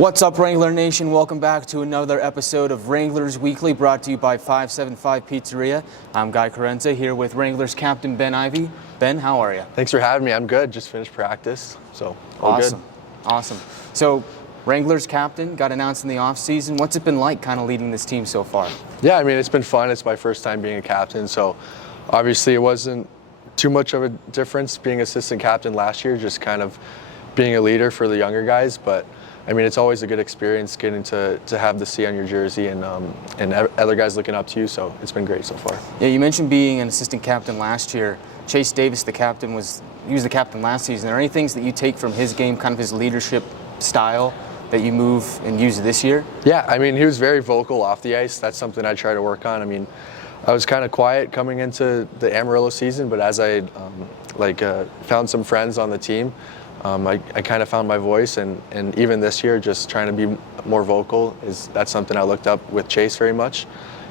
What's up, Wrangler Nation? Welcome back to another episode of Wranglers Weekly, brought to you by 575 Pizzeria. I'm Chiarenza here with Wranglers Captain Ben Ivey. Ben, how are you? Thanks for having me. I'm good. Just finished practice, so all Awesome. good. Awesome. So, Wranglers Captain got announced in the offseason. What's it been like kind of leading this team so far? Yeah, I mean, it's been fun. It's my first time being a captain, so obviously it wasn't too much of a difference being assistant captain last year, just kind of being a leader for the younger guys. But I mean, it's always a good experience getting to have the C on your jersey and other guys looking up to you, so it's been great so far. Yeah, you mentioned being an assistant captain last year. Chase Davis, the captain, was the captain last season. Are there any things that you take from his game, kind of his leadership style, that you move and use this year? Yeah, I mean, he was very vocal off the ice. That's something I try to work on. I mean, I was kind of quiet coming into the Amarillo season, but as I found some friends on the team, I kind of found my voice, and even this year, just trying to be more vocal that's something I looked up with Chase very much.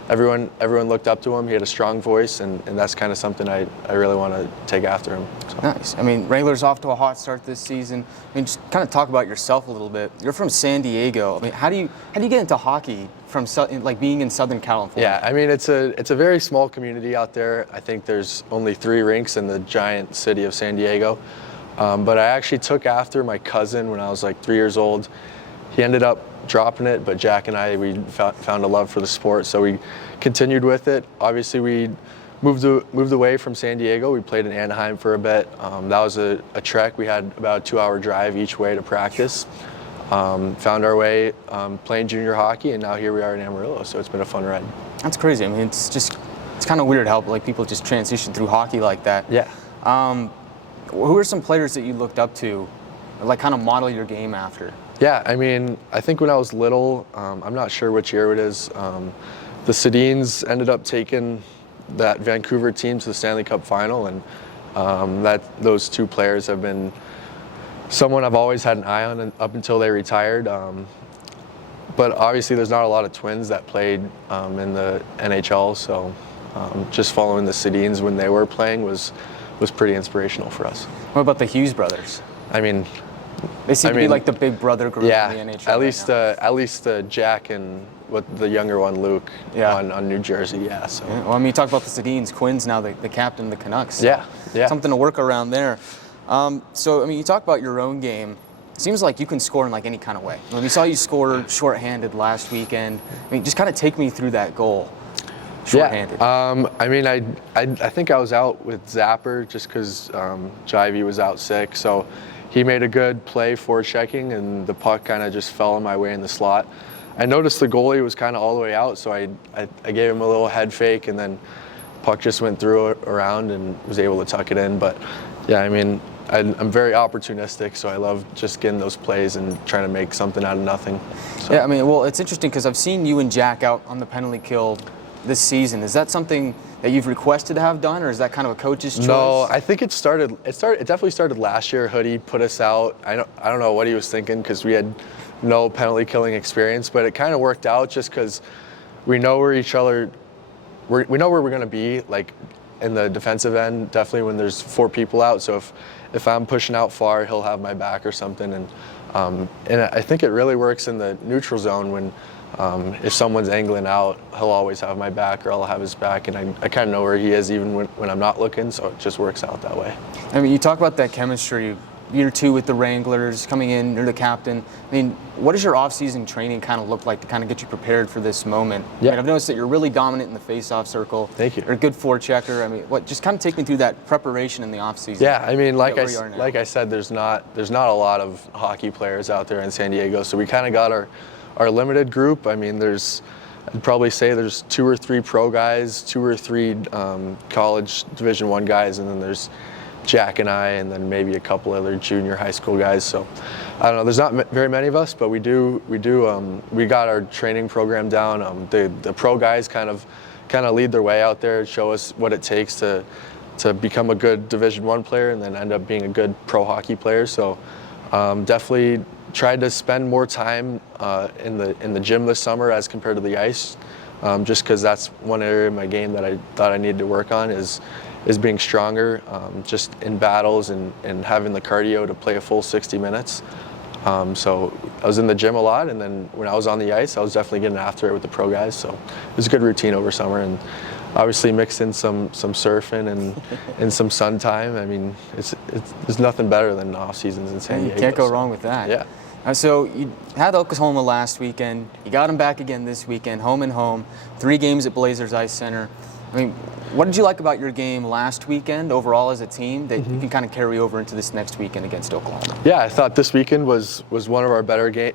Everyone looked up to him. He had a strong voice, and that's kind of something I really want to take after him. So. Nice. I mean, Wranglers off to a hot start this season. I mean, just kind of talk about yourself a little bit. You're from San Diego. I mean, how do you get into hockey from being in Southern California? Yeah, I mean, it's a very small community out there. I think there's only 3 rinks in the giant city of San Diego. But I actually took after my cousin when I was like 3 years old. He ended up dropping it, but Jack and I, we found a love for the sport, so we continued with it. Obviously, we moved away from San Diego. We played in Anaheim for a bit. That was a trek. We had about a 2-hour drive each way to practice. Found our way playing junior hockey, and now here we are in Amarillo, so it's been a fun ride. That's crazy. I mean, it's kind of weird how people just transition through hockey like that. Yeah. Who are some players that you looked up to, or kind of model your game after? Yeah, I mean, I think when I was little, I'm not sure which year it is, the Sedins ended up taking that Vancouver team to the Stanley Cup final, and those 2 players have been someone I've always had an eye on up until they retired. But obviously there's not a lot of Twins that played in the NHL, so just following the Sedins when they were playing was pretty inspirational for us. What about the Hughes brothers? I mean, they seem to be like the big brother group in the NHL. At least Jack and the younger one, Luke, on New Jersey. Yeah. So. Yeah, well, I mean, you talk about the Sedins, Quinn's now the captain of the Canucks. So yeah. Something to work around there. So I mean, you talk about your own game. It seems like you can score in any kind of way. When we saw you score shorthanded last weekend, I mean, just kind of take me through that goal. Shorthanded. Yeah. I mean, I think I was out with Zapper just because Jivey was out sick. So he made a good play for checking, and the puck kind of just fell in my way in the slot. I noticed the goalie was kind of all the way out, so I gave him a little head fake, and then puck just went through it around and was able to tuck it in. But yeah, I mean, I'm very opportunistic, so I love just getting those plays and trying to make something out of nothing. So. Yeah, I mean, well, it's interesting because I've seen you and Jack out on the penalty kill this season. Is that something that you've requested to have done, or is that kind of a coach's choice? No, I think it definitely started last year. Hoodie put us out. I don't know what he was thinking because we had no penalty killing experience, but it kind of worked out just because we know where each other, we know where we're going to be, like in the defensive end, definitely when there's 4 people out. So if I'm pushing out far, he'll have my back or something. And I think it really works in the neutral zone when if someone's angling out, he'll always have my back or I'll have his back, and I kind of know where he is even when I'm not looking, so it just works out that way. I mean, you talk about that chemistry, year 2 with the Wranglers, coming in, you're the captain. I mean, what does your off-season training kind of look like to kind of get you prepared for this moment? Yeah. I mean, I've noticed that you're really dominant in the face-off circle. Thank you. You're a good forechecker. I mean, just kind of take me through that preparation in the off-season? Yeah, I mean, like I said, there's not a lot of hockey players out there in San Diego, so we kind of got our limited group. I mean, I'd probably say there's 2 or 3 pro guys, 2 or 3 college Division I guys, and then there's Jack and I, and then maybe a couple other junior high school guys. So I don't know, there's not very many of us, but we got our training program down. The pro guys kind of lead their way out there, show us what it takes to become a good Division I player and then end up being a good pro hockey player. So definitely tried to spend more time in the gym this summer as compared to the ice, just because that's one area of my game that I thought I needed to work on is being stronger, just in battles and having the cardio to play a full 60 minutes. So I was in the gym a lot, and then when I was on the ice, I was definitely getting after it with the pro guys. So it was a good routine over summer, and obviously mixed in some surfing and some sun time. I mean, there's nothing better than off seasons in San Diego. You can't go wrong with that. Yeah. So you had Oklahoma last weekend. You got them back again this weekend, home and home. 3 games at Blazers Ice Center. I mean, what did you like about your game last weekend overall as a team that you can kind of carry over into this next weekend against Oklahoma? Yeah, I thought this weekend was one of our better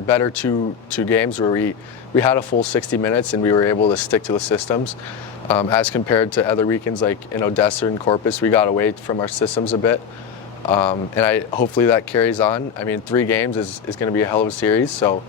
better two games where we had a full 60 minutes and we were able to stick to the systems. As compared to other weekends like in Odessa and Corpus, we got away from our systems a bit. And hopefully that carries on. I mean, 3 games is going to be a hell of a series. So,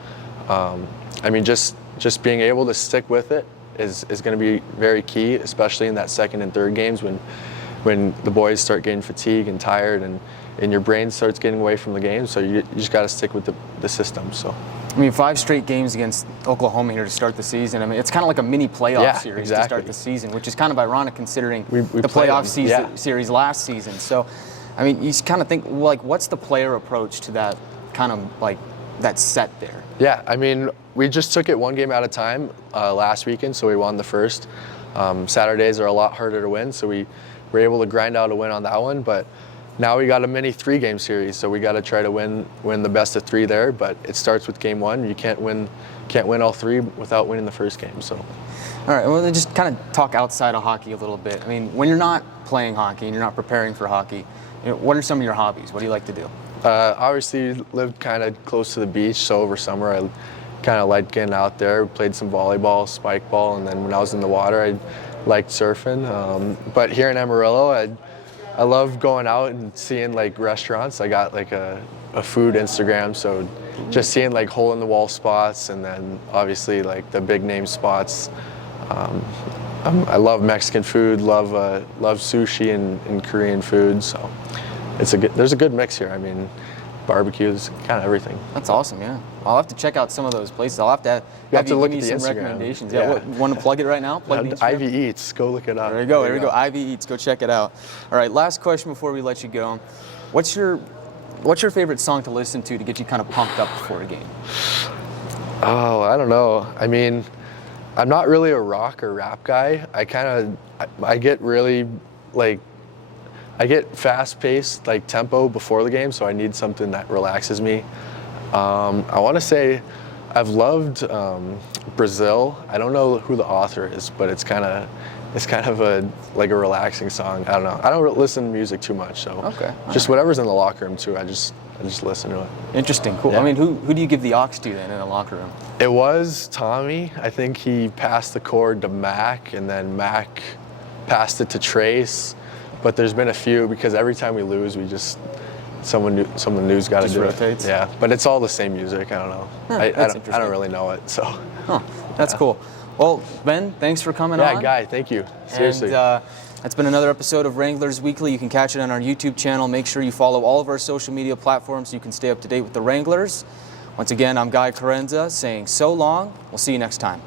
I mean, just being able to stick with it is going to be very key, especially in that second and third games when the boys start getting fatigued and tired and your brain starts getting away from the game. So you just got to stick with the system. So. I mean, 5 straight games against Oklahoma here to start the season. I mean, it's kind of like a mini playoff series to start the season, which is kind of ironic considering the playoff series last season. So, I mean, you kind of think, like, what's the player approach to that kind of, like, that set there? Yeah, I mean, we just took it one game at a time last weekend, so we won the first. Saturdays are a lot harder to win, so we were able to grind out a win on that one. But now we got a mini 3-game series, so we got to try to win the best of 3 there. But it starts with game 1. You can't win all 3 without winning the first game. So. All right, well, then just kind of talk outside of hockey a little bit. I mean, when you're not playing hockey and you're not preparing for hockey, what are some of your hobbies? What do you like to do? Obviously, lived kind of close to the beach, so over summer I kind of liked getting out there. Played some volleyball, spike ball, and then when I was in the water, I liked surfing. But here in Amarillo, I love going out and seeing like restaurants. I got like a food Instagram, so just seeing like hole-in-the-wall spots, and then obviously like the big name spots. I love Mexican food, love sushi and Korean food, so there's a good mix here. I mean, barbecues, kind of everything. That's awesome, yeah. I'll have to check out some of those places. I'll have to have you look give me at the some Instagram. recommendations. Yeah. Want to plug it right now? Plug the Instagram? Ivy Eats, go look it up. There you go. Ivy Eats, go check it out. All right, last question before we let you go. What's your favorite song to listen to get you kind of pumped up before a game? Oh, I don't know. I mean, I'm not really a rock or rap guy. I get really like, I get fast-paced like tempo before the game, so I need something that relaxes me. I want to say I've loved Brazil. I don't know who the author is, but it's kind of a relaxing song. I don't know. I don't listen to music too much, so just whatever's in the locker room too. I just listen to it. Interesting, cool. Yeah. I mean, who do you give the aux to then in the locker room? It was Tommy. I think he passed the cord to Mac, and then Mac passed it to Trace. But there's been a few because every time we lose, we just someone new's got to do rotates. It. Yeah, but it's all the same music. I don't know. I don't really know it. So. That's cool. Well, Ben, thanks for coming on. Yeah, Guy, thank you. Seriously. And that's been another episode of Wranglers Weekly. You can catch it on our YouTube channel. Make sure you follow all of our social media platforms so you can stay up to date with the Wranglers. Once again, I'm Guy Chiarenza saying so long. We'll see you next time.